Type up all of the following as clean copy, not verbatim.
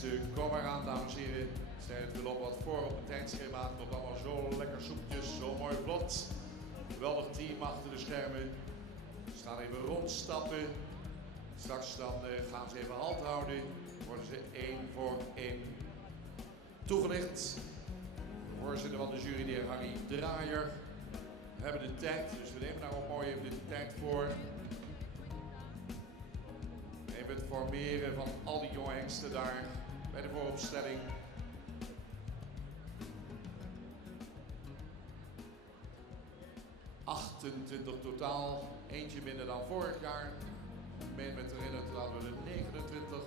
hengsten, kom maar aan dames en heren. Stel het wil op wat voor op het tijdschema. Het loopt allemaal zo lekker soepjes, zo mooi vlot. Geweldig team achter de schermen. Ze gaan even rondstappen. Straks dan gaan ze even halt houden. Worden ze 1 voor 1 toegelicht. De voorzitter van de jury, de heer Harry Draaier. We hebben de tijd, dus we nemen daar ook mooi even de tijd voor. Even het formeren van al die jonge hengsten daar bij de vooropstelling. totaal, eentje minder dan vorig jaar. Ik meen me te herinneren, toen hadden we er 29.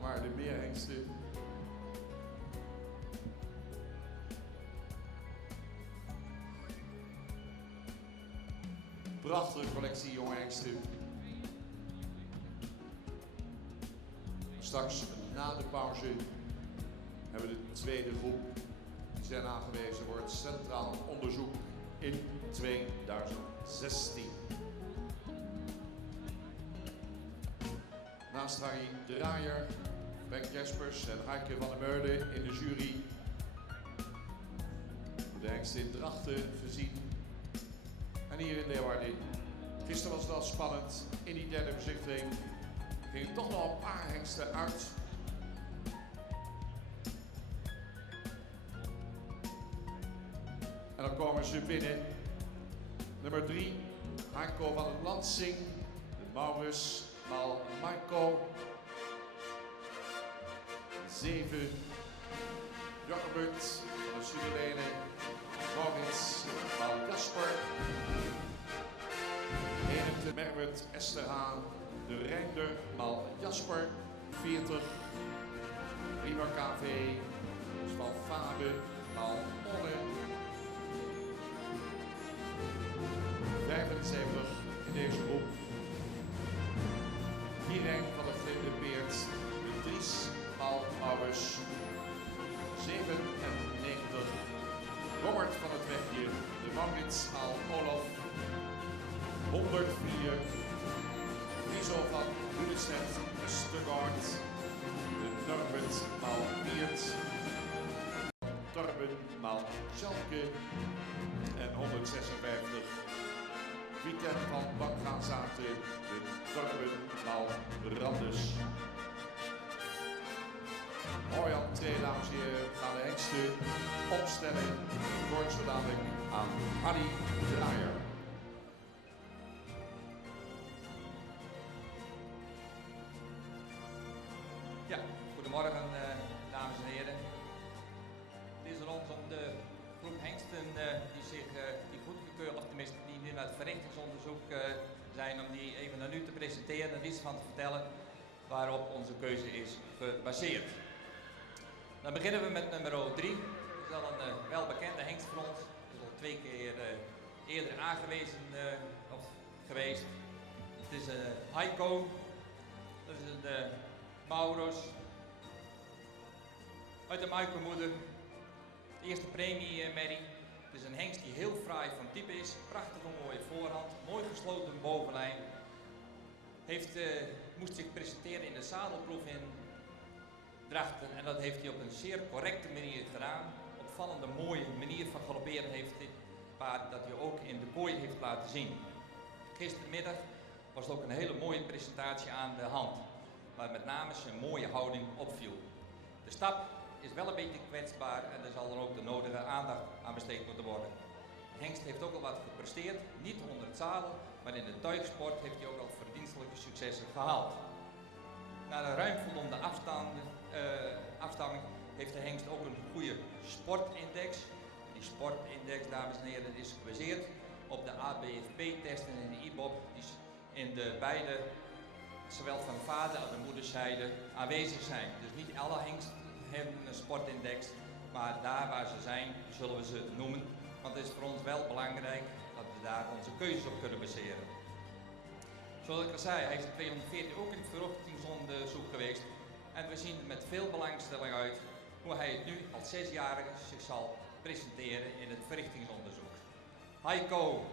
Maar de meer hengsten. Prachtige collectie jonge hengsten. Straks na de pauze hebben we de tweede groep. Die zijn aangewezen voor het Centraal Onderzoek in 2016. Naast Harry Draaier, Ben Kespers en Heike van der Meulen in de jury. De hengsten in Drachten gezien. En hier in Leeuwarden. Gisteren was het al spannend. In die derde bezichtiging gingen toch nog een paar hengsten uit. En dan komen ze binnen. Nummer 3, Heiko van het Lansing. De Maurus maal Marco. 7, Jacobut van de Sudelene. Maurits maal Jasper. 21, Merwet Esterhaan. De Reinder maal Jasper. 40, Prima KV. Van Fabe maal Onne. 75 in deze groep. Irene van de Vlinderbeert, de Dries maal Maurus. 97. Robert van het Wegje, de Maurits maal Olaf. 104. Rizo van Budesnet, Östergaard. De Norbert maal Miert. Torben maal Schalke. En 156. Weekend van Bankgaanzaten, de Torben maal Brandes. Mooi aan 2 dames en heren, gaan de hengsten opstellen. Wordt zo dadelijk aan Harry Draaier. Ja, goedemorgen dames en heren. Het is rondom de groep hengsten die goedgekeurd, of tenminste die nu naar het verrichtingsonderzoek zijn, om die even aan u te presenteren en iets van te vertellen waarop onze keuze is gebaseerd. Dan beginnen we met nummer 3. Dat is al een welbekende hengst van ons. Dat is al 2 keer eerder aangewezen geweest. Het is Heiko. Dat is een Maurus. Uit de Muikermoeder. De eerste premie, Mary. Het is een hengst die heel fraai van type is. Prachtige mooie voorhand. Mooi gesloten bovenlijn. Moest zich presenteren in de zadelproef in Drachten. En dat heeft hij op een zeer correcte manier gedaan. Opvallende mooie manier van galopperen heeft dit paard dat hij ook in de kooi heeft laten zien. Gistermiddag was het ook een hele mooie presentatie aan de hand. Maar met name zijn mooie houding opviel. De stap is wel een beetje kwetsbaar en er zal dan ook de nodige aandacht aan besteed moeten worden. De hengst heeft ook al wat gepresteerd, niet onder het zadel, maar in de tuigsport heeft hij ook al verdienstelijke successen gehaald. Na een ruim voldoende afstamming heeft de hengst ook een goede sportindex. Die sportindex, dames en heren, is gebaseerd op de ABFP-testen en de IBOP die in de beide, zowel van de vader als de moederszijde, aanwezig zijn. Dus niet alle hengsten hebben een sportindex, maar daar waar ze zijn, zullen we ze noemen. Want het is voor ons wel belangrijk dat we daar onze keuzes op kunnen baseren. Zoals ik al zei, hij is in 2014 ook in het verrichtingsonderzoek geweest. En we zien met veel belangstelling uit hoe hij het nu als 6-jarige zich zal presenteren in het verrichtingsonderzoek. Heiko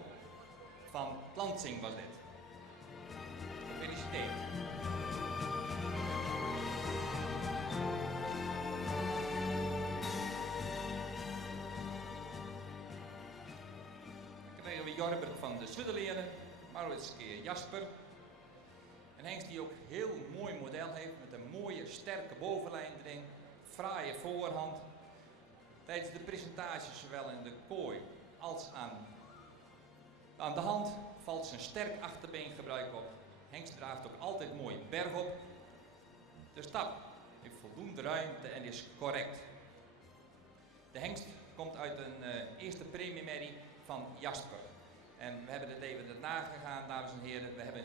van Lansing was dit. Gefeliciteerd. krijgen we Jorbert van de Zwitserlenen, maar ook eens een keer Jasper. Een hengst die ook heel mooi model heeft met een mooie sterke bovenlijn erin, fraaie voorhand. Tijdens de presentatie, zowel in de kooi als aan de hand, valt zijn sterk achterbeengebruik op. Hengst draaft ook altijd mooi berg op. De stap heeft voldoende ruimte en is correct. De hengst komt uit een eerste premiemerrie van Jasper. En we hebben het even erna gegaan, dames en heren. We hebben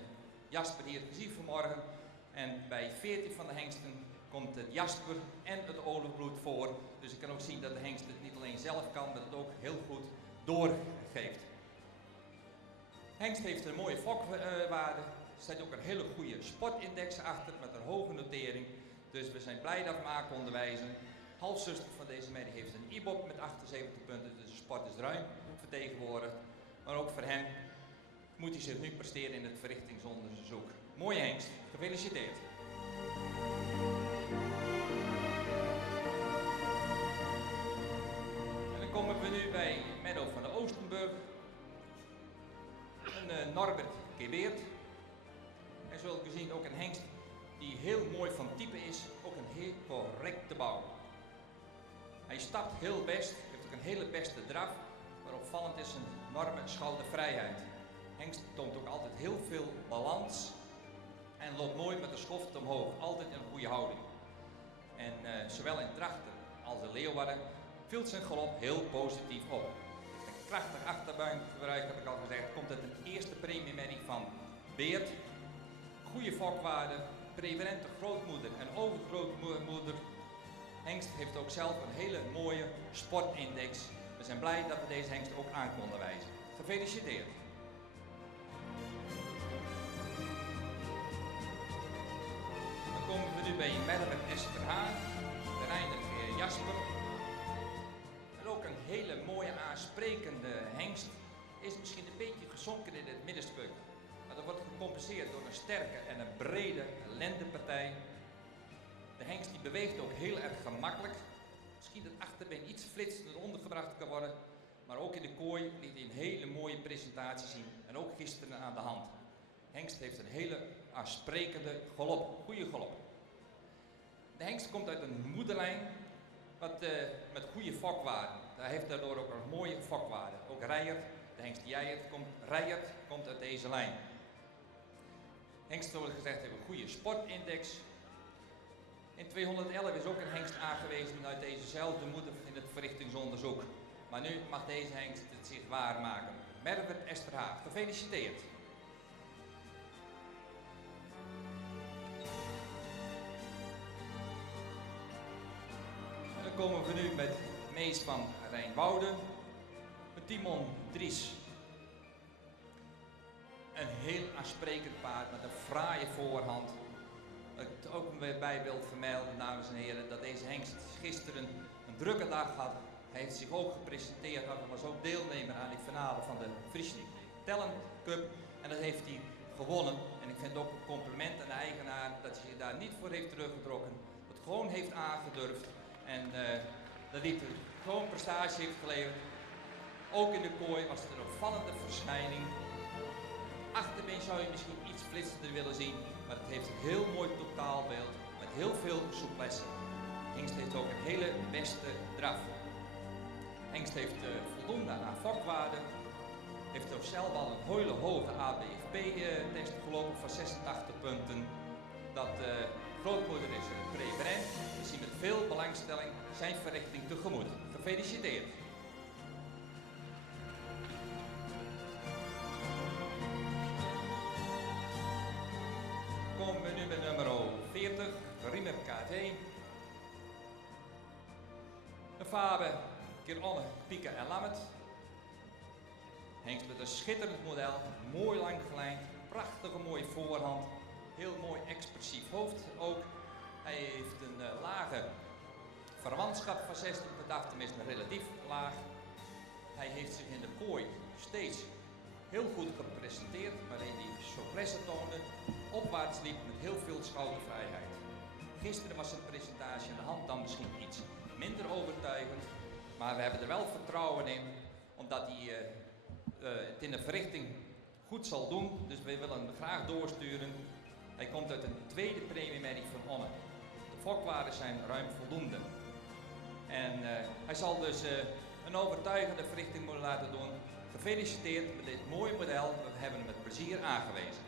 Jasper hier gezien vanmorgen. En bij 14 van de hengsten komt het Jasper en het olijfbloed voor. Dus ik kan ook zien dat de hengst het niet alleen zelf kan, maar het ook heel goed doorgeeft. Hengst heeft een mooie fokwaarde. Er staat ook een hele goede sportindex achter met een hoge notering. Dus we zijn blij dat we hem aan konden wijzen. Halfzuster van deze merrie heeft een IBOP met 78 punten, dus de sport is ruim vertegenwoordigd. Maar ook voor hem moet hij zich nu presteren in het verrichtingsonderzoek. Mooie hengst, gefeliciteerd. En dan komen we nu bij Menno van de Oostenburg. Een Norbert Gebeert. En zoals u ziet ook een hengst die heel mooi van type is, ook een heel correcte bouw. Hij stapt heel best, heeft ook een hele beste draf, maar opvallend is een enorme schoudervrijheid. Hengst toont ook altijd heel veel balans en loopt nooit met de schoft omhoog, altijd in een goede houding. En zowel in Drachten als in Leeuwarden viel zijn galop heel positief op. Een krachtig achterbeengebruik, heb ik al gezegd, komt uit een eerste premiemerrie van Beert. Goede fokwaarde, preferente grootmoeder en overgrootmoeder. Hengst heeft ook zelf een hele mooie sportindex. We zijn blij dat we deze hengst ook aan konden wijzen. Gefeliciteerd. Dan komen we nu bij Merwert Esther Haan, de Reiner Jasper. En ook een hele mooie aansprekende hengst. Is misschien een beetje gezonken in het middenstuk. Maar dat wordt gecompenseerd door een sterke en een brede lendenpartij. De hengst die beweegt ook heel erg gemakkelijk. Misschien dat achterbeen iets flitsender ondergebracht kan worden. Maar ook in de kooi liet hij een hele mooie presentatie zien. En ook gisteren aan de hand. Hengst heeft een hele aansprekende galop. Goede galop. De hengst komt uit een moederlijn met goede fokwaarde. Hij heeft daardoor ook een mooie fokwaarde. Ook Rijert, de hengst die Rijert komt uit deze lijn. Hengst, zoals gezegd, heeft een goede sportindex. In 211 is ook een hengst aangewezen uit dezezelfde moeder in het verrichtingsonderzoek. Maar nu mag deze hengst het zich waarmaken. Merwert Esther Haag, gefeliciteerd. En dan komen we nu met Mees van Rijnwoude. Met Timon Dries. Een heel aansprekend paard met een fraaie voorhand. Wat ik ook weer bij wil vermelden, dames en heren, dat deze hengst gisteren een drukke dag had. Hij heeft zich ook gepresenteerd, hij was ook deelnemer aan die finale van de Friesland Talent Cup. En dat heeft hij gewonnen. En ik vind ook een compliment aan de eigenaar dat hij zich daar niet voor heeft teruggetrokken. Dat gewoon heeft aangedurfd. En dat hij gewoon een prestatie heeft geleverd. Ook in de kooi was het een opvallende verschijning. Achterbeen zou je misschien iets flitsender willen zien, maar het heeft een heel mooi totaalbeeld met heel veel souplesse. Hengst heeft ook een hele beste draf. Hengst heeft voldoende aan fokwaarde, heeft ook zelf al een hele hoge ABFP-test gelopen van 86 punten. Dat grootmoeder is preferent, we zien met veel belangstelling zijn verrichting tegemoet. Gefeliciteerd. Komen we nu bij nummer 40, Riemer KV. De Fabe, Kironne, Pieke en Lammet. Hengst met een schitterend model, mooi lang gelijnd, prachtige mooie voorhand, heel mooi expressief hoofd ook. Hij heeft een lage verwantschap van 16 per dag, tenminste relatief laag. Hij heeft zich in de kooi steeds heel goed gepresenteerd, waarin hij souplesse toonde, opwaarts liep met heel veel schoudervrijheid. Gisteren was zijn presentatie aan de hand dan misschien iets minder overtuigend, maar we hebben er wel vertrouwen in, omdat hij het in de verrichting goed zal doen. Dus wij willen hem graag doorsturen. Hij komt uit een tweede premiemerrie van Onne. De fokwaarden zijn ruim voldoende. En hij zal dus een overtuigende verrichting moeten laten doen. Gefeliciteerd met dit mooie model. We hebben hem met plezier aangewezen.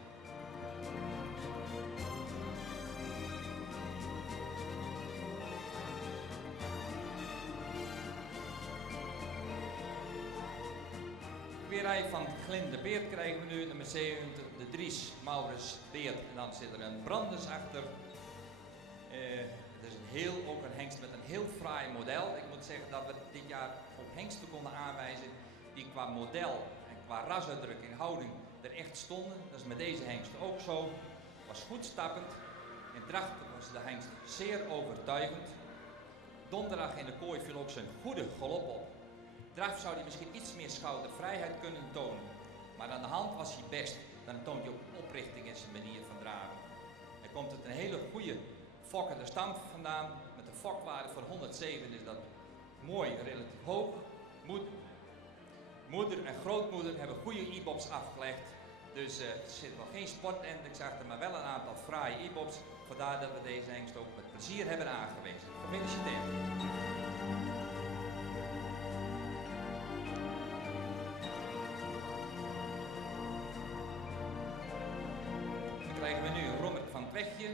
Rij van Glinde Beert krijgen we nu, nummer 70, de Dries Maurits Beert. En dan zit er een Brandes achter. Het is ook een hengst met een heel fraai model. Ik moet zeggen dat we dit jaar ook hengsten konden aanwijzen die qua model en qua rasuitdrukking, houding er echt stonden. Dat is met deze hengst ook zo. Was goed stappend. In Drachten was de hengst zeer overtuigend. Donderdag in de kooi viel ook zijn goede galop op. Draf zou hij misschien iets meer schoudervrijheid kunnen tonen, maar aan de hand was hij best. Dan toont hij ook oprichting in zijn manier van draven. Hij komt uit een hele goede fokkende stam vandaan. Met een fokwaarde van 107 is dat mooi, relatief hoog. Moeder en grootmoeder hebben goede e-bops afgelegd. Dus er zit wel geen sportindex achter, maar wel een aantal fraaie e-bops. Vandaar dat we deze hengst ook met plezier hebben aangewezen. Gefeliciteerd. Krijgen we nu Robert van het Wegje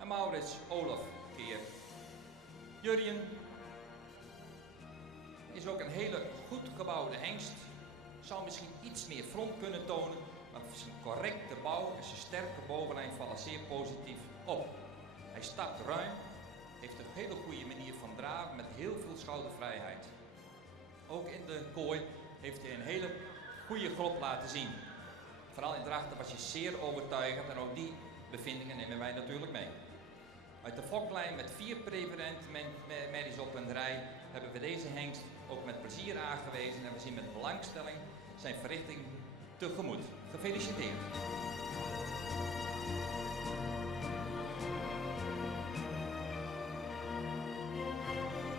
en Maurits Olaf Keer. Jurjen is ook een hele goed gebouwde hengst. Zou misschien iets meer front kunnen tonen, maar zijn correcte bouw en zijn sterke bovenlijn vallen zeer positief op. Hij stapt ruim, heeft een hele goede manier van draven met heel veel schoudervrijheid. Ook in de kooi heeft hij een hele goede galop laten zien. Vooral in Drachten was je zeer overtuigend en ook die bevindingen nemen wij natuurlijk mee. Uit de foklijn met 4 preferentmerries op een rij hebben we deze hengst ook met plezier aangewezen en we zien met belangstelling zijn verrichting tegemoet. Gefeliciteerd.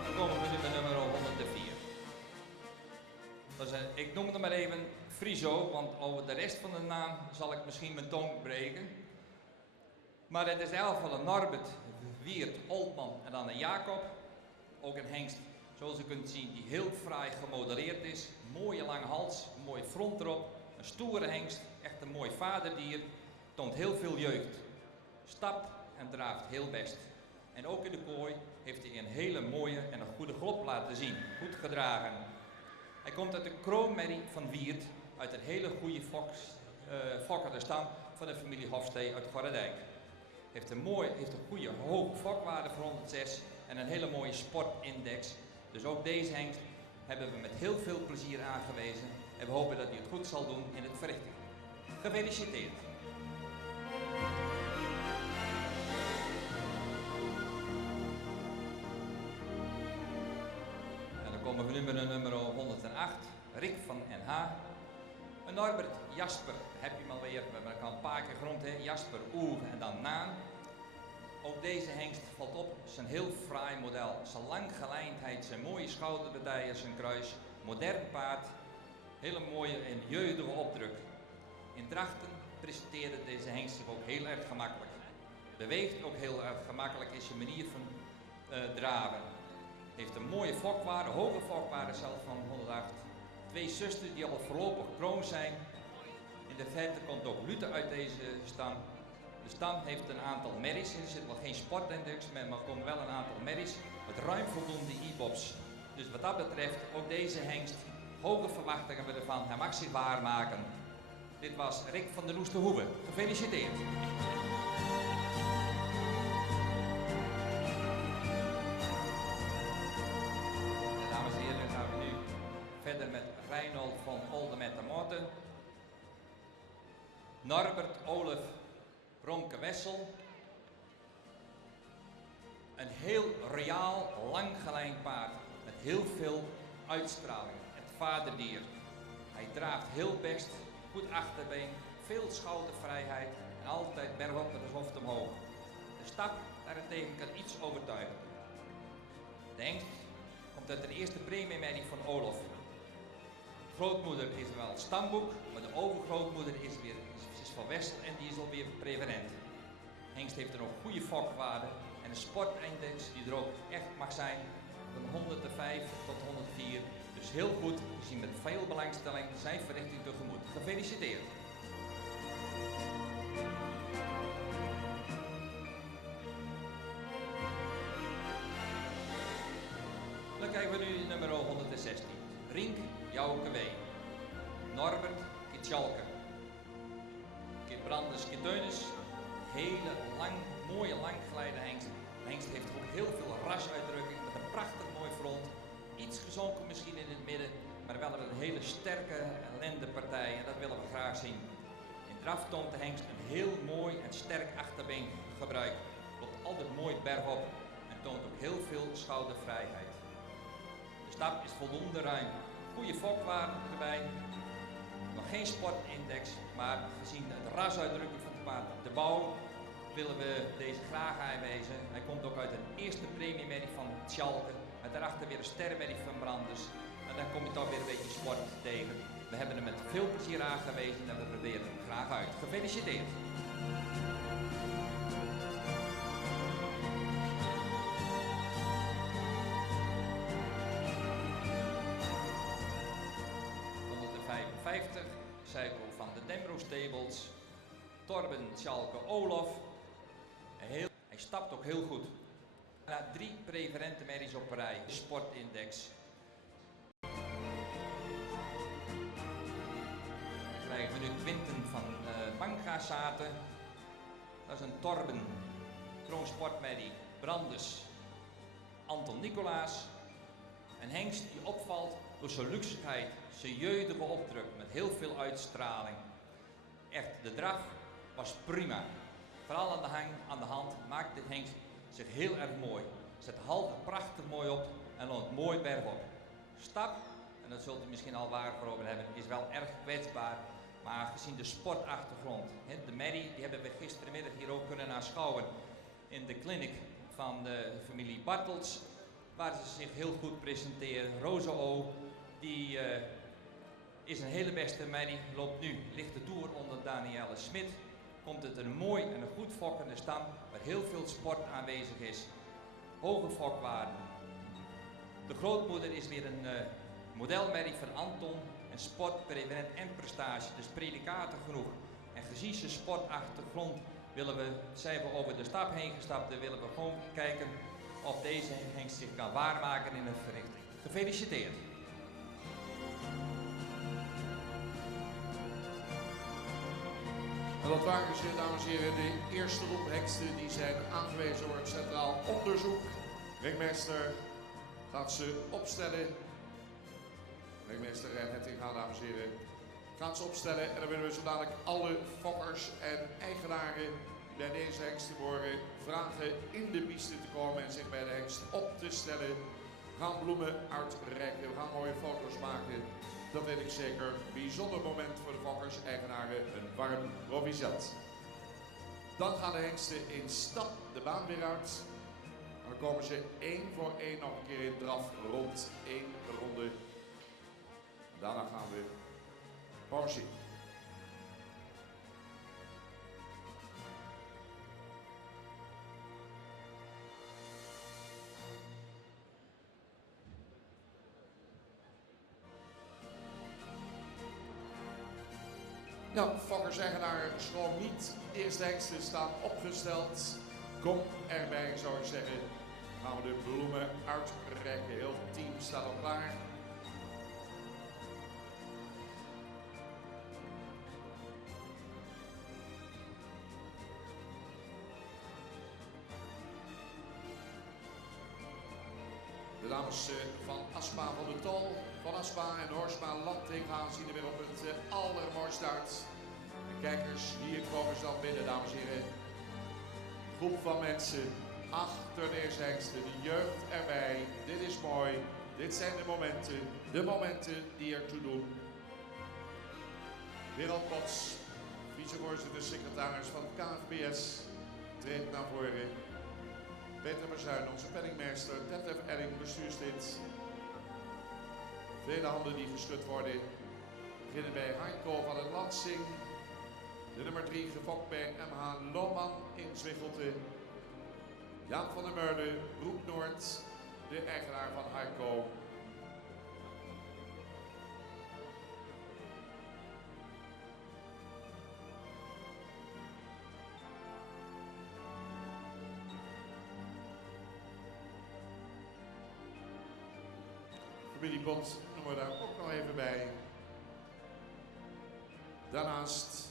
Dan komen we nu bij nummer 104. Ik noem het maar even Friso, want over de rest van de naam zal ik misschien mijn tong breken. Maar het is in elk geval een Norbert, Wiert, Oltman en dan een Jacob. Ook een hengst, zoals u kunt zien, die heel fraai gemodelleerd is. Mooie lange hals, een mooie front erop. Een stoere hengst, echt een mooi vaderdier. Toont heel veel jeugd. Stapt en draaft heel best. En ook in de kooi heeft hij een hele mooie en een goede galop laten zien. Goed gedragen. Hij komt uit de kroonmerrie van Wiert, uit een hele goede fokkende stam van de familie Hofstee uit Gorredijk. Heeft een goede hoge fokwaarde voor 106 en een hele mooie sportindex. Dus ook deze hengst hebben we met heel veel plezier aangewezen en we hopen dat hij het goed zal doen in het verrichting. Gefeliciteerd! En dan komen we nu met nummer 108, Rick van NH. Een Norbert Jasper, heb je hem alweer, we hebben al een paar keer grond, hè? Jasper, Oer en dan Naan. Ook deze hengst valt op, zijn heel fraai model, zijn langgelijndheid, zijn mooie schouderpartijen, zijn kruis, modern paard, hele mooie en jeugdige opdruk. In Drachten presenteerde deze hengst zich ook heel erg gemakkelijk. Beweegt ook heel erg gemakkelijk, is zijn manier van draven. Heeft een mooie fokwaarde, hoge fokwaarde zelf van 108. 2 zusters die al voorlopig kroon zijn. In de verte komt ook Lute uit deze stam. De stam heeft een aantal merries, er zit wel geen sportindex, maar er komen wel een aantal merries met ruim voldoende e-bops. Dus wat dat betreft, ook deze hengst, hoge verwachtingen hebben we ervan, hij mag zich waarmaken. Dit was Rick van der Loesterhoeve. Gefeliciteerd! En dames en heren, gaan we nu verder met Reinhold van Oldemetter-Morten. Norbert Olaf Romke Wessel. Een heel royaal, langgelijnd paard met heel veel uitstraling. Het vaderdier. Hij draaft heel best, goed achterbeen, veel schoudervrijheid en altijd bergop met de hoofd omhoog. De stap daarentegen kan iets overtuigen. De hengst komt uit de eerste premiemerrie van Olaf. grootmoeder is wel Stamboek, maar de overgrootmoeder is van Wessel en die is alweer preferent. Hengst heeft er nog goede fokwaarde en een sportindex die er ook echt mag zijn van 105 tot 104. Dus heel goed, we zien met veel belangstelling zijn verrichting tegemoet. Gefeliciteerd! Dan kijken we nu nummer 116. Rink Jouke W. Norbert Kitschalke. Kit Brandes Kiteunis. Hele mooie langgeleide hengst. De hengst heeft ook heel veel rasuitdrukking met een prachtig mooi front. Iets gezonken misschien in het midden, maar wel een hele sterke lendenpartij en dat willen we graag zien. In draf toont de hengst een heel mooi en sterk achterbeen gebruik. Loopt altijd mooi bergop en toont ook heel veel schoudervrijheid. De stap is voldoende ruim. Goede fokwaarde erbij. Nog geen sportindex, maar gezien de rasuitdrukking van het paard, de bouw, willen we deze graag aanwijzen. Hij komt ook uit een eerste premiemerrie van Schalke. En daarachter weer een sterrenmerrie van Brandes. En dan kom je toch weer een beetje sport tegen. We hebben hem met veel plezier aangewezen en we proberen hem graag uit. Gefeliciteerd! Cycle van de Demro Stables, Torben Schalke Olof. Hij stapt ook heel goed. Na 3 preferente merries op rij, sportindex. Dan krijgen we nu Quinten van Manga Zaten. Dat is een Torben, kroonsportmerrie, Brandes, Anton Nicolaas. Een hengst die opvalt door zijn luxigheid, zijn jeugdige opdruk met heel veel uitstraling. Echt, de draf was prima. Vooral aan de hand maakt dit hengst zich heel erg mooi. Zet de halte prachtig mooi op en loopt mooi bergop. Stap, en dat zult u misschien al waargenomen hebben, is wel erg kwetsbaar. Maar gezien de sportachtergrond, de merrie, die hebben we gisterenmiddag hier ook kunnen aanschouwen in de clinic van de familie Bartels, waar ze zich heel goed presenteren. Rosa O, die is een hele beste merrie, loopt nu, ligt de toer onder Danielle Smit. Komt het een mooi en een goed fokkende stam, waar heel veel sport aanwezig is. Hoge fokwaarde. De grootmoeder is weer een modelmerrie van Anton, en sport, preferent en prestage, dus predicaten genoeg. En gezien zijn sportachtergrond zijn we over de stap heen gestapt en willen we gewoon kijken of deze hengst zich kan waarmaken in een verrichting. Gefeliciteerd! En dat waren ze, dames en heren, de eerste groep hengsten die zijn aangewezen door het Centraal Onderzoek. Ringmeester gaat ze opstellen. Ringmeester Hettinga, dames en heren, gaat ze opstellen. En dan willen we zo dadelijk alle fokkers en eigenaren die bij deze hengsten horen vragen in de piste te komen en zich bij de hengst op te stellen. We gaan bloemen uitreiken, we gaan mooie foto's maken. Dat weet ik zeker. Bijzonder moment voor de fokkers, eigenaren, een warm proficiat. Dan gaan de hengsten in stap de baan weer uit. En dan komen ze 1 voor 1 nog een keer in draf rond 1 ronde. Daarna gaan we pauze. Nou, fokkers-eigenaar, schroom niet. Eerste hengsten staan opgesteld. Kom erbij, zou ik zeggen. Dan gaan we de bloemen uitreiken. Heel het team staat al klaar. De dames van Aspa van de Tol, van Aspa en Horsma Lantinga zien er weer op het allermooiste uit. De kijkers, hier komen ze dan binnen, dames en heren. Groep van mensen achter deze hengsten, de jeugd erbij. Dit is mooi, dit zijn de momenten die ertoe doen. Gerald Pots, vicevoorzitter, secretaris van het KNVBS, treedt naar voren. Peter Bazuin, onze penningmeester, Detlef Elling, bestuurslid. Vele handen die geschud worden. beginnen bij Heiko van den Lansing. De nummer 3 gefokt bij MH Lohman in Zwichtelte. Jan van der Meulen, Broek Noord, de eigenaar van Heiko. Familie Bot noemen we daar ook nog even bij. Daarnaast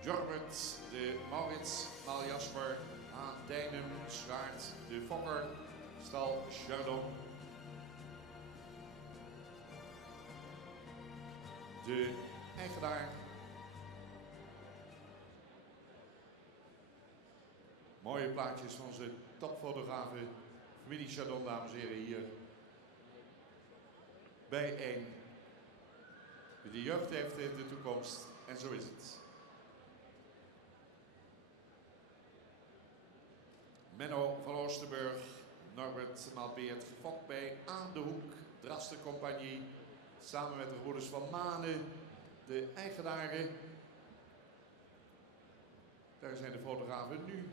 Jorbert, de Maurits, Maal Jasper, Haan Dijnem, Zwaard, de Fokker, Stal Chardon. De eigenaar. Mooie plaatjes van onze topfotografen, familie Chardon, dames en heren, hier bijeen. De jeugd heeft de toekomst en zo is het. Menno van Oosterburg, Norbert Maalbeert, gefokt bij Aan de Hoek, Drastencompagnie, samen met de gebroeders van Manen, de eigenaren. Daar zijn de fotografen nu.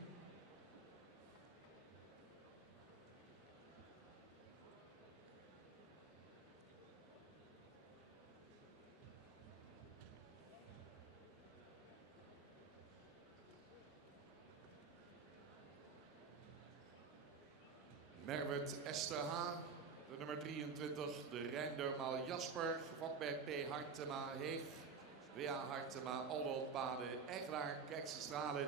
Merwert Esther H, de nummer 23, de Reinder Maal Jasper, gefokt bij P. Hartema Heeg, W.A. Hartema, Aldo Bade, eigenaar Kijkse Stralen.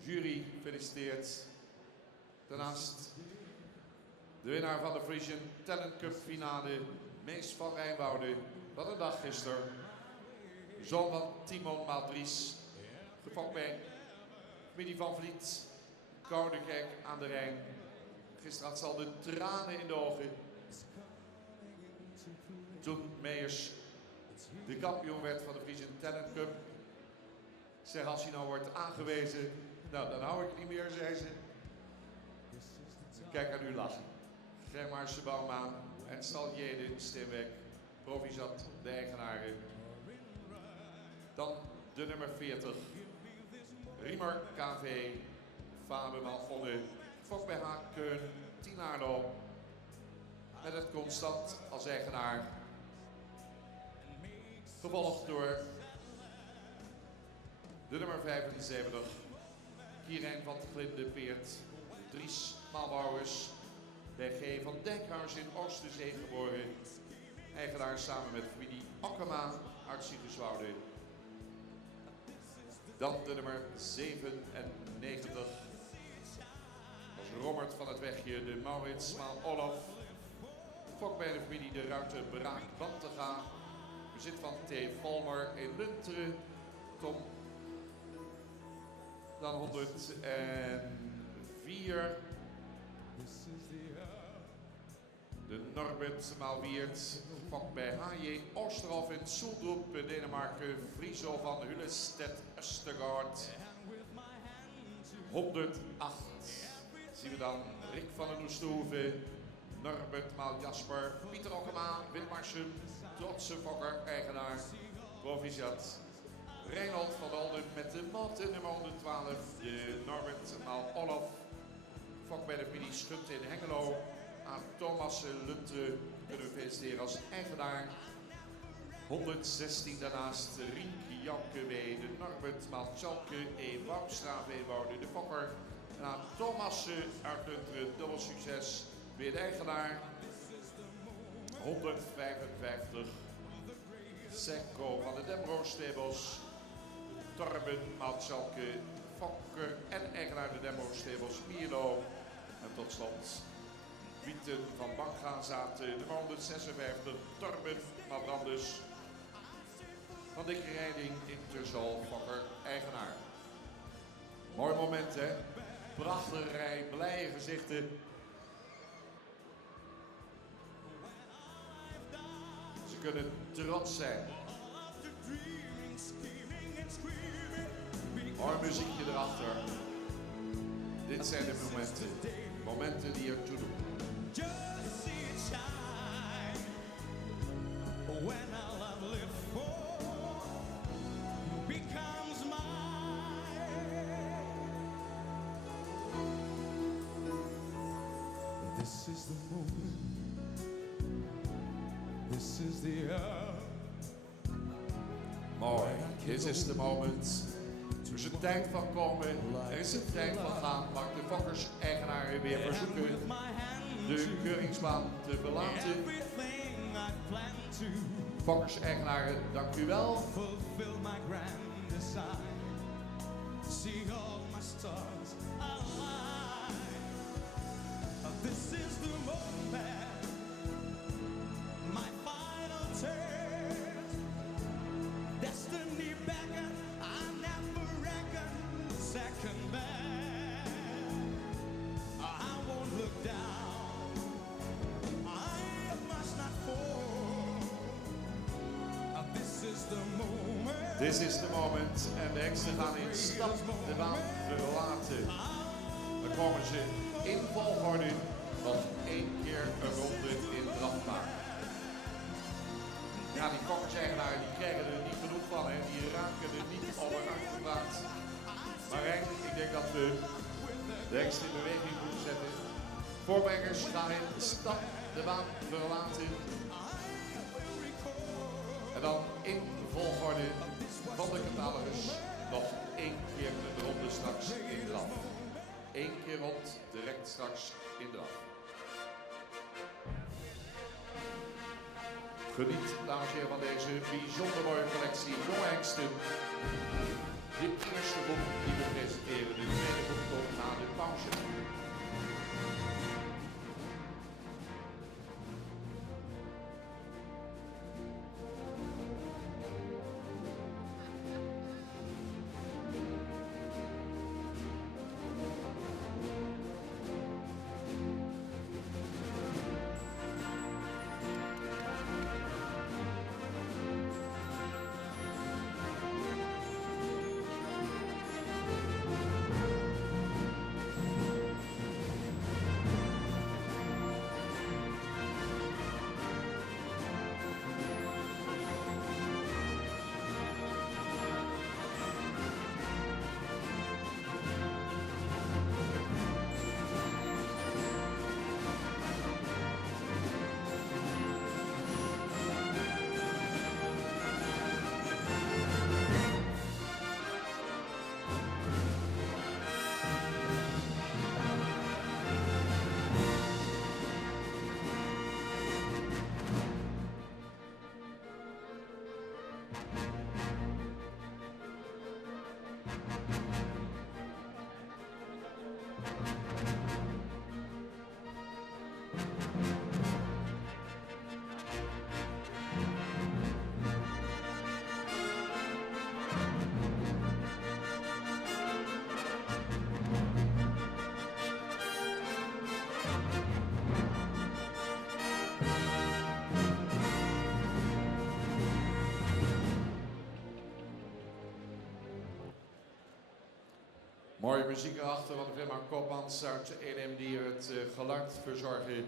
Jury feliciteert. Daarnaast de winnaar van de Frisian Talent Cup finale, Mees van Rijnwoude. Wat een dag gisteren. Zoon van Timon Maaldries, gefokt bij familie van Vliet. Koudekerk aan de Rijn. Gisteren had ze al de tranen in de ogen. Toen Meijers de kampioen werd van de Frisian Talent Cup. Zeg, als hij nou wordt aangewezen, nou dan hou ik het niet meer, zei ze. Kijk aan u lachen. Germaarse Bouma en Stal Jede Steenweg. Provisat, de eigenaren. Dan de nummer 40. Riemer KV. Faber Malfonne, Fok bij Haakkeun, Tinaarlo. Met het Constant als eigenaar. Gevolgd door de nummer 75. Kierijn van Glinde Peert, Dries Maalbouwers. Bij G. van Dijkhuis in Oosterzee geboren. Eigenaar samen met familie Akkema uit Sigenswoude. Dan de nummer 97. Robert van het Wegje, de Maurits Maal Olaf. Fok bij de familie de Ruiter Braak Bantega. Bezit van T. Volmer in Lunteren. Tom. Dan 104. De Norbert Maalwiert. Fok bij H.J. Oosterhof in Soeldroep, Denemarken. Friso van Hullestedt Östergaard. 108. Zien we dan Rick van den Oesterhoeve, Norbert Maal Jasper, Pieter Okkema, Witmarsum, trotse Fokker, eigenaar, Proficiat. Reinhold van Olden met de mat in nummer 112, de Norbert Maal Olaf. Fok bij de familie Schunt in Hengelo. Aan Thomas Luntre kunnen we feliciteren als eigenaar. 116 daarnaast Rienke Janke W, de Norbert Maal Tjalke, E. Woudstra V. Woude, de Fokker. En aan Thomas uit Lunteren, dubbel succes, weer de eigenaar. 155. Senko van de Dembro Stables. Torben Maatschalke, Fokker en eigenaar de Dembro Stables, Mierlo. En tot slot Wieten van Bankgaanzaten, nummer 156, Torben Mabrandus. Van Dikke Rijding in Terzal, Fokker, eigenaar. Mooi moment, hè? Prachtige rij, blije gezichten. Ze kunnen trots zijn. Mooi muziekje erachter. Dit zijn de momenten. Momenten die ertoe doen. This is the moment. This is the hour. Mooi, dit is de moment. Er is een tijd van komen, er is een tijd van gaan. Mag de Fokkers-eigenaren weer verzoeken de keuringsbaan te verlaten. Fokkers-eigenaren, dank u wel. Fulfill my grand desire. See all my stars align. This is the moment. My final test. Destiny beckon. I never reckon second best. I won't look down. I must not fall. This is the moment. Dit is de moment en de heksen gaan in stap de baan verlaten. Dan komen ze in volgorde nog 1 keer een ronde in draf maken. Ja, die Fokkers-eigenaren die krijgen er niet genoeg van, hè. Die raken er niet al uitgepraat. Maar Henk, ik denk dat we de heksen in beweging moeten zetten. Voorbrengers gaan in stap de baan verlaten. En dan in volgorde van de catalogus nog 1 keer de ronde straks in draf. 1 keer rond, direct straks in draf. Geniet, dames en heren, van deze bijzonder mooie collectie jonge hengsten. De eerste boek die we presenteren, de tweede boek komt na de pauze. Mooie muziek erachter van de firma Koopmans uit Elim die het geluid verzorgen.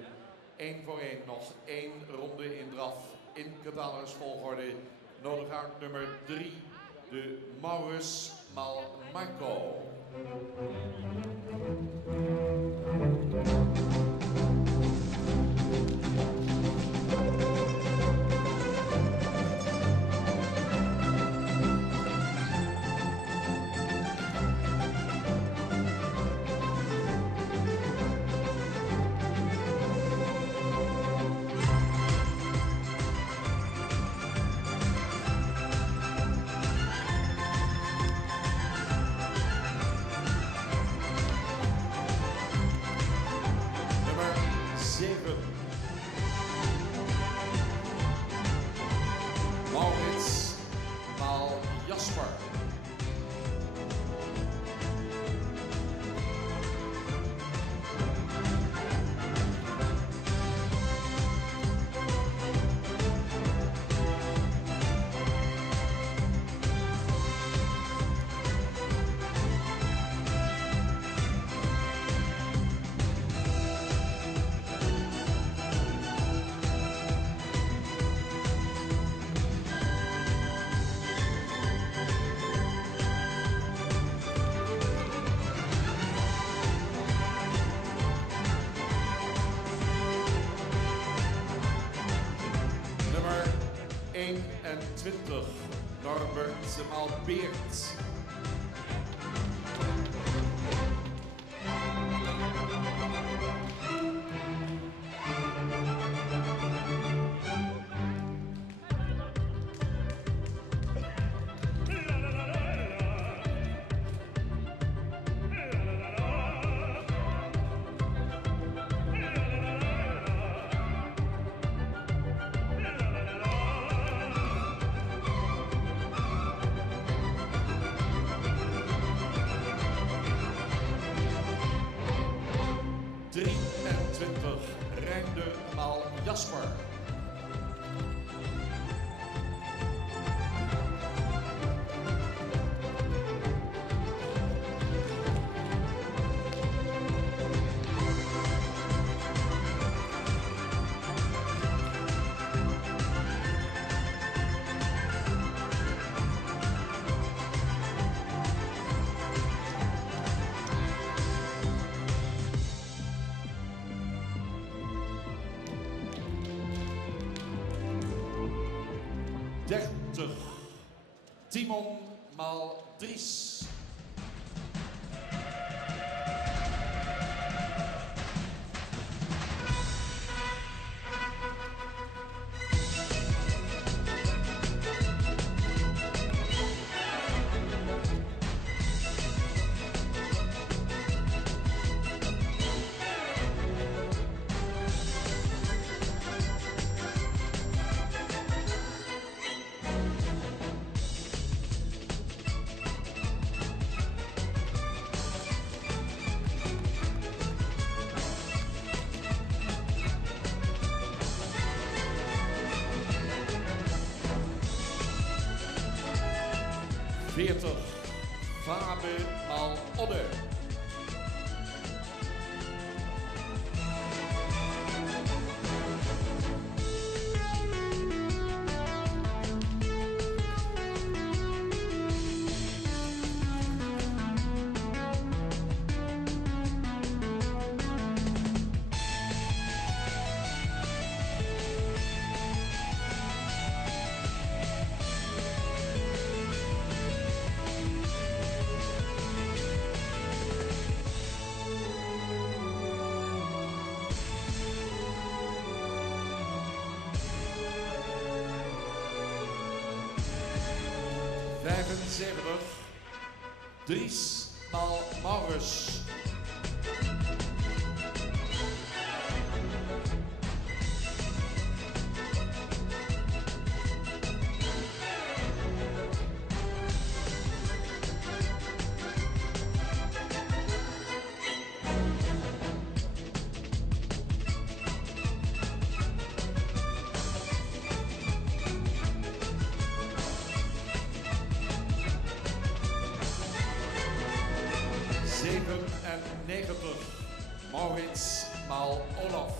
1 voor 1, nog 1 ronde in draf in catalogusvolgorde. Nodig uit nummer 3, de Maurus Malmaco. 22, Norbert Malbeert. Reinder Maal Jasper. Timon Maal Dries. Fabe Maal Odde. Dries Maal Maurus. Maurits Maal Olaf.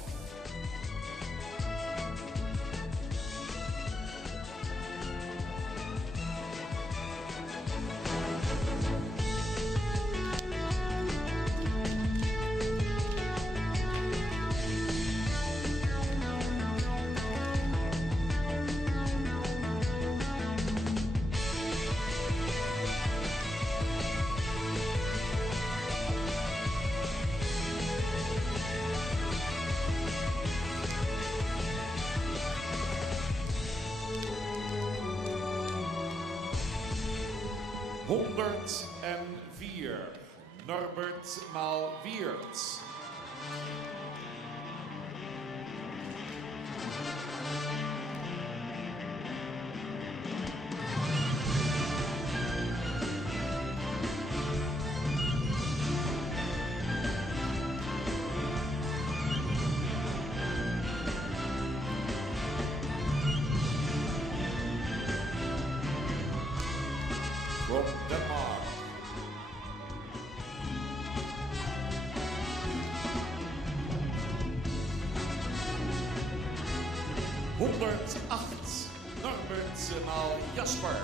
Honderd en 4, Norbert Maal Wiert. From Denmark. Honderd 8, Norbert Maal Jasper.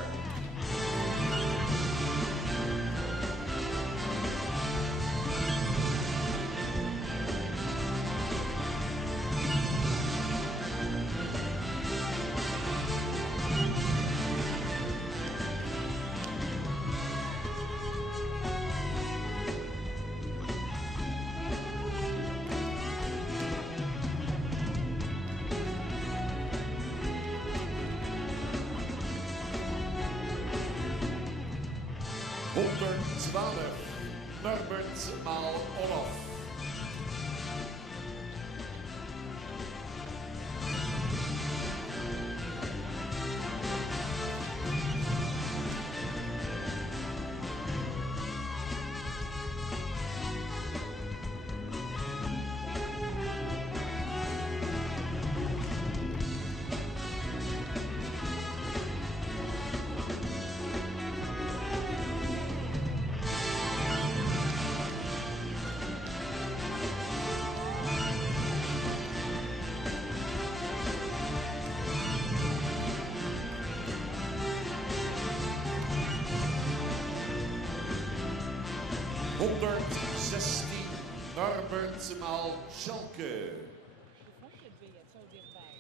12, Norbert maal Olof. ...116 Norbert maal Schalke. Hoe vond je het weer zo dichtbij?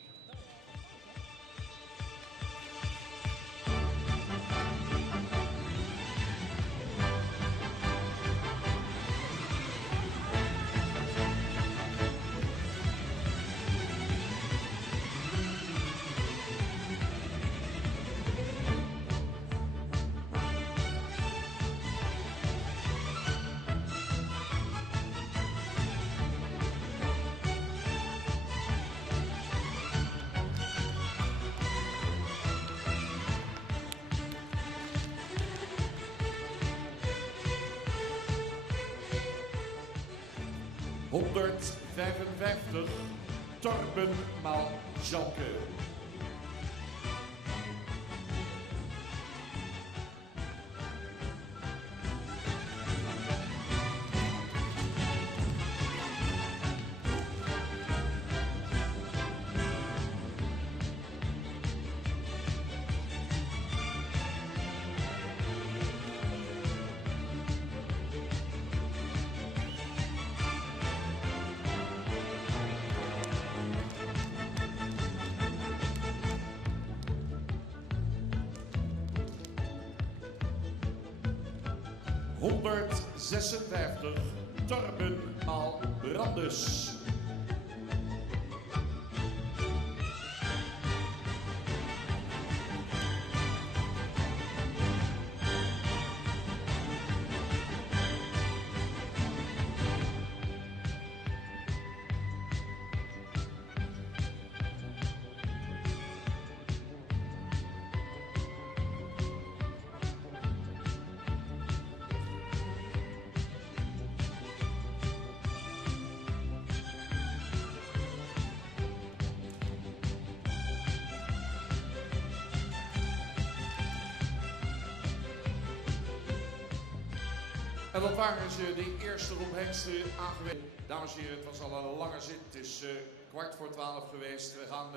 155 Torben maal Schalke. ...156 Torben maal Brandes. En dat waren ze, de eerste omhengsten aangewezen. Dames en heren, het was al een lange zit. Het is 11:15 geweest. We gaan